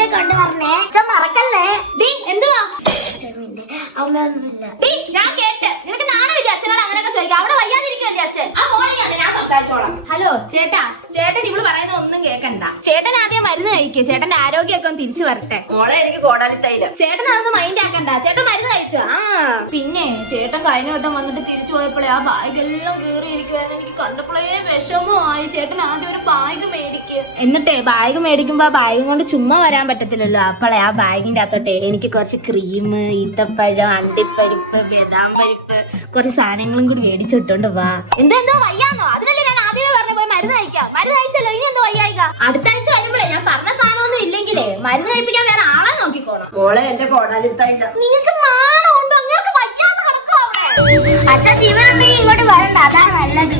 വീട്ടിൽ കൊണ്ടുവരണേ. അച്ഛൻ മറക്കല്ലേ. എന്തുവാ അമ്മയൊന്നുമില്ല. ഞാൻ കേട്ട് നിനക്ക് നാണമില്ല അച്ഛനോട് അങ്ങനെയൊക്കെ ചോദിക്കാം. അവിടെ വയ്യാതിരിക്കുമല്ലേ അച്ഛൻ? ആ ഫോണിൽ ഞാൻ സംസാരിച്ചോളാം. ഹലോ ചേട്ടാ, ചേട്ടൻ ഇവള് പറയുന്ന ഒന്നും കേൾക്കണ്ട. ചേട്ടൻ ആദ്യം മരുന്ന് കഴിക്കും. ചേട്ടന്റെ ആരോഗ്യമൊക്കെ ഒന്ന് തിരിച്ചു വരട്ടെ. മോളെ എനിക്ക് കോടാലി തൈലം. ചേട്ടൻ അതൊന്നും മൈൻഡ് ആക്കണ്ട. ചേട്ടൻ മരുന്ന് കഴിച്ചോ? പിന്നെ ചേട്ടൻ കഴിഞ്ഞ വട്ടം വന്നിട്ട് തിരിച്ചു പോയപ്പോഴേ ആ ബാഗെല്ലാം കീറിയിരിക്കുവായിരുന്നു. എനിക്ക് കണ്ടപ്പോഴേ വിഷമമായി. ചേട്ടൻ ആദ്യം ഒരു ബാഗ് മേടിക്ക്. എന്നിട്ടേ ബാഗ് മേടിക്കുമ്പോ ആ ബാഗും കൊണ്ട് ചുമ്മാ വരാൻ പറ്റത്തില്ലല്ലോ. അപ്പോളെ ആ ബാഗിന്റെ അകത്തോട്ടെ എനിക്ക് കുറച്ച് ക്രീം, ഈത്തപ്പഴം, അണ്ടിപ്പരിപ്പ്, ബദാം പരിപ്പ്, കുറച്ച് സാധനങ്ങളും കൂടി മേടിച്ചിട്ടുണ്ട് വാ. എന്തോ വയ്യാന്നോ? അതിനല്ലേ ഞാൻ ആദ്യമേ പറഞ്ഞു പോയി മരുന്ന് കഴിക്കാം. മരുന്ന് കഴിച്ചല്ലോ, ഇനി എന്തോ വയ്യായിക. അടുത്ത ആഴ്ച വരുമ്പോഴേ ഞാൻ പറഞ്ഞ സാധനമൊന്നും ഇല്ലെങ്കിലേ മരുന്ന് കഴിപ്പിക്കാൻ വേറെ ആളെ നോക്കിക്കോണം. മോളെ എന്റെ കോടാലി തൈലം. നിങ്ങൾക്ക് നാണമുണ്ടോ? നിങ്ങൾക്ക് വയ്യാതെ കിടക്കും അവിടെ. അച്ഛൻ ഇവരൊന്നും ഇങ്ങോട്ട് വരണ്ട, അതാണ് നല്ലത്.